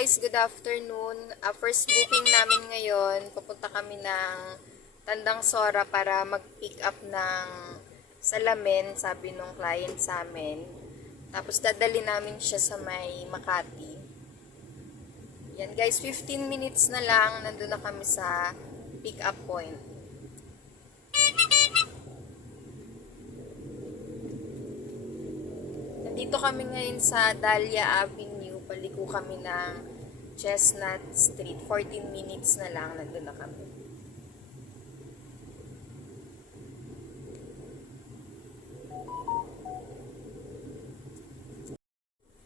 guys, good afternoon. First booking namin ngayon. Pupunta kami ng Tandang Sora para mag-pick up ng salamin, sabi nung client sa amin. Tapos dadali namin siya sa may Makati. Yan guys, 15 minutes na lang nandun na kami sa pick up point. Nandito kami ngayon sa Dahlia Avenue. Paliko kami ng Chestnut Street. 14 minutes na lang, nandun na kami.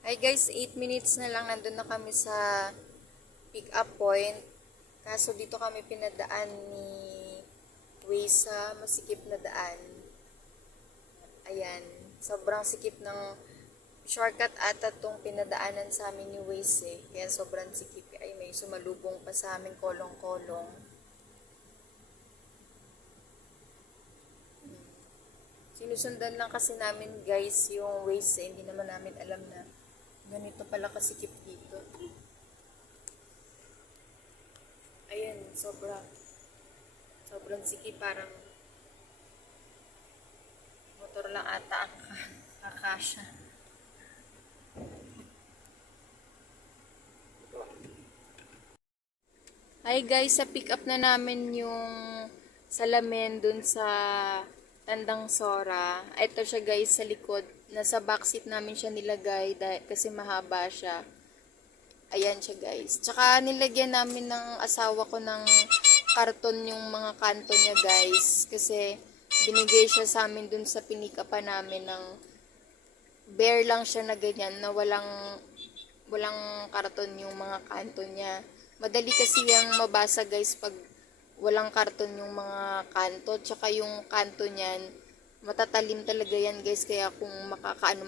Hi guys, 8 minutes na lang nandun na kami sa pick up point. Kaso dito kami pinadaan ni Waze sa masikip na daan. Ayan, sobrang sikip ng shortcut ata tong pinadaanan sa amin ni Waze eh. Kaya sobrang sikip. Ay, may sumalubong pa sa amin kolong-kolong. Sinusundan lang kasi namin guys yung Waze eh. Hindi naman namin alam na ganito pala kasikip dito. Ayan, sobrang sikip. Parang motor lang ata ang kakasya. Hi guys, sa pick up na namin yung salamin dun sa Tandang Sora. Ito siya guys sa likod. Nasa backseat namin siya nilagay kasi mahaba siya. Ayan siya guys. Tsaka nilagyan namin ng asawa ko ng karton yung mga kanto niya guys. Kasi binigay siya sa amin dun sa pinikapan namin ng bare lang siya na ganyan na walang karton yung mga kanto niya. Madali kasi yung mabasa guys pag walang karton yung mga kanto. Tsaka yung kanto niyan, matatalim talaga yan guys. Kaya kung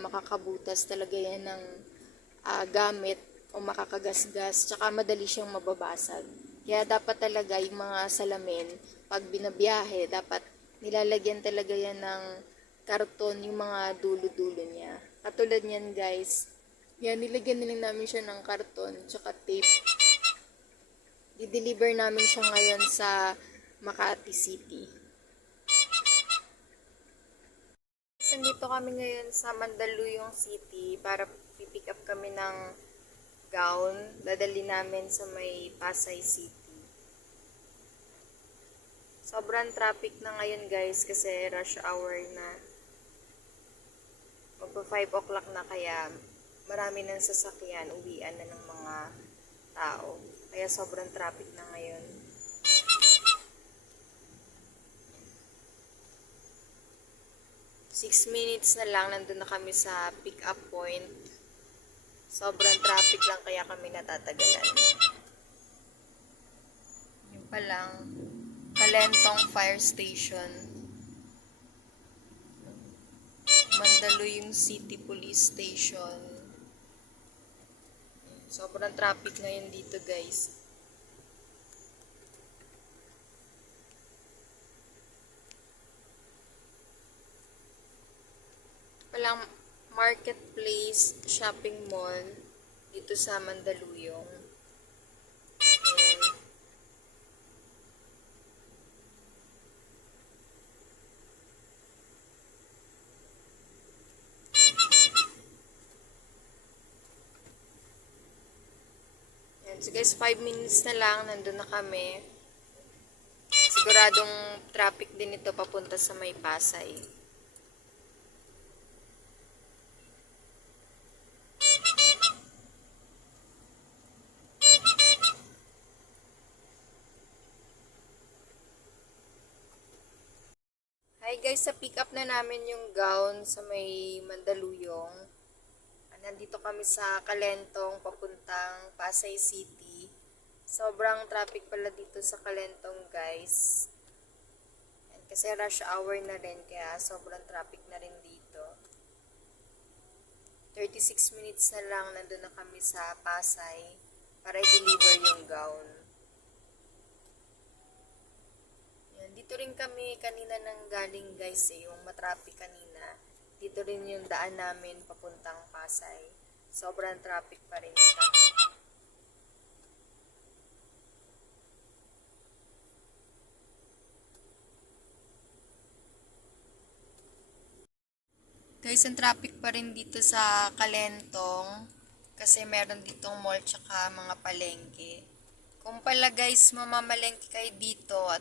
makakabutas talaga yan ng gamit o makakagasgas. Tsaka madali siyang mababasag. Kaya dapat talaga yung mga salamin, pag binabiyahe, dapat nilalagyan talaga yan ng karton yung mga dulo-dulo niya. Katulad niyan guys. Yan, nilagyan nila namin siya ng karton tsaka tape. I-deliver namin siya ngayon sa Makati City. Nandito kami ngayon sa Mandaluyong City para pipick up kami ng gown. Dadali namin sa may Pasay City. Sobrang traffic na ngayon guys kasi rush hour na. Magpa 5 o'clock na kaya marami ng sasakyan, uwian na ng mga tao. Kaya sobrang traffic na ngayon. Six minutes na lang, nandun na kami sa pick up point. Sobrang traffic lang kaya kami natatagalan. Yun pa lang, Kalentong Fire Station. Mandaluyong City Police Station. Sobrang traffic ngayon dito guys. Palang marketplace shopping mall dito sa Mandaluyong. Ayan. So guys, 5 minutes na lang, nandun na kami. Siguradong traffic din ito papunta sa may Pasay. Hi guys, sa pick up na namin yung gown sa may Mandaluyong. Nandito kami sa Kalentong papuntang Pasay City. Sobrang traffic pala dito sa Kalentong guys. Kasi rush hour na rin kaya sobrang traffic na rin dito. 36 minutes na lang nandun na kami sa Pasay para i-deliver yung gown. Yan, dito rin kami kanina nang galing guys yung matraffic kanina. Dito rin yung daan namin papuntang Pasay. Sobrang traffic pa rin siya. Guys, ang traffic pa rin dito sa Kalentong kasi meron ditong mall tsaka mga palengke. Kung pala guys, mamamalengke kayo dito at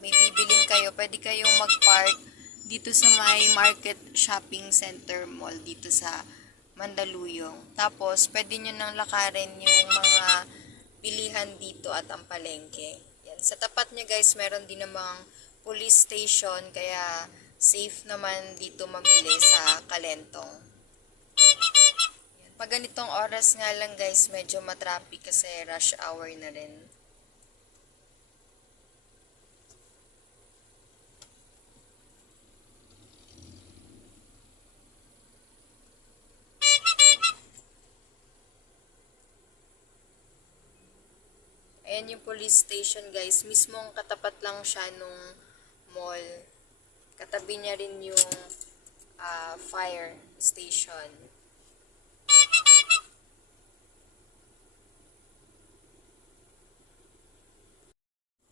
may bibiling kayo, pwede kayong mag-park dito sa may Market Shopping Center Mall dito sa Mandaluyong. Tapos, pwede nyo nang lakarin yung mga bilihan dito at ang palengke. Yan. Sa tapat niya guys, meron din namang police station, kaya safe naman dito mamili sa Kalentong. Yan. Pag ganitong oras nga lang guys, medyo matraffic kasi rush hour na rin. Ayan yung police station guys. Mismong katapat lang siya nung mall. Katabi niya rin yung fire station.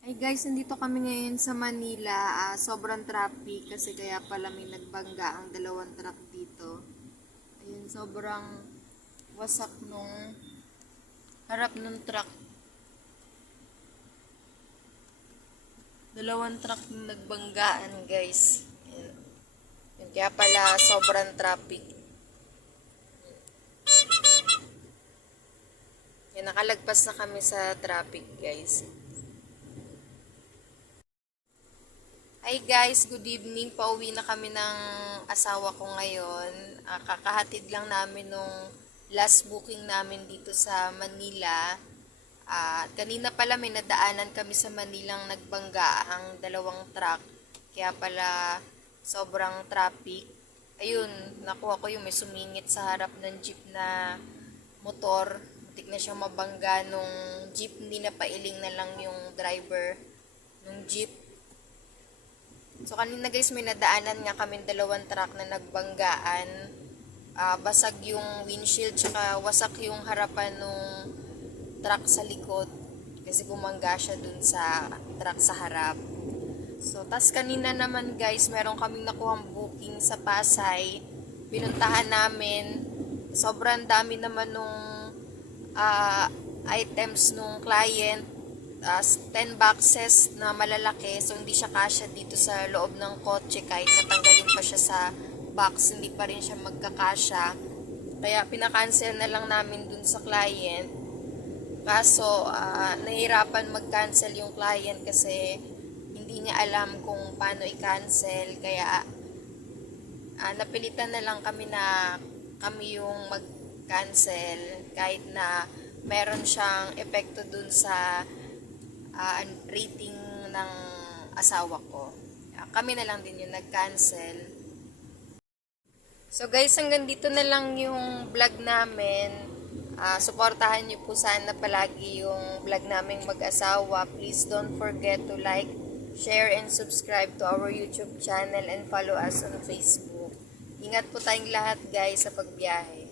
Hey guys, nandito kami ngayon sa Manila. Sobrang traffic kasi kaya pala may nagbangga ang dalawang truck dito. Ayun, sobrang wasak nung harap nung truck. Dalawang truck yung nagbanggaan, guys. Ayan. Yun, kaya pala sobrang traffic. Yan, nakalagpas na kami sa traffic, guys. Hi guys, good evening. Pauwi na kami ng asawa ko ngayon. Kakahatid lang namin nung last booking namin dito sa Manila. Kanina pala may nadaanan kami sa Manilang nagbangga ang dalawang truck. Kaya pala sobrang traffic. Ayun, nakuha ko yung may sumingit sa harap ng jeep na motor. Muntik na siyang mabangga nung jeep. Hindi na pailing na lang yung driver nung jeep. So kanina guys, may nadaanan nga kami dalawang truck na nagbanggaan. Basag yung windshield tsaka wasak yung harapan nung truck sa likod kasi bumangga siya dun sa truck sa harap. So tas kanina naman guys, meron kaming nakuhang booking sa Pasay. Pinuntahan namin. Sobrang dami naman nung items nung client. 10 boxes na malalaki, so hindi siya kasya dito sa loob ng kotse. Kahit natanggalin pa siya sa box, hindi pa rin siya magkakasya. Kaya pinakancel na lang namin dun sa client. Kaso nahirapan mag-cancel yung client kasi hindi niya alam kung paano i-cancel. Kaya napilitan na lang kami na kami yung mag-cancel kahit na meron siyang epekto dun sa rating ng asawa ko. Kami na lang din yung nag-cancel. So guys, hanggang dito na lang yung vlog namin. Suportahan niyo po sana palagi yung vlog naming mag-asawa. Please don't forget to like, share, and subscribe to our YouTube channel and follow us on Facebook. Ingat po tayong lahat guys sa pagbiyahe.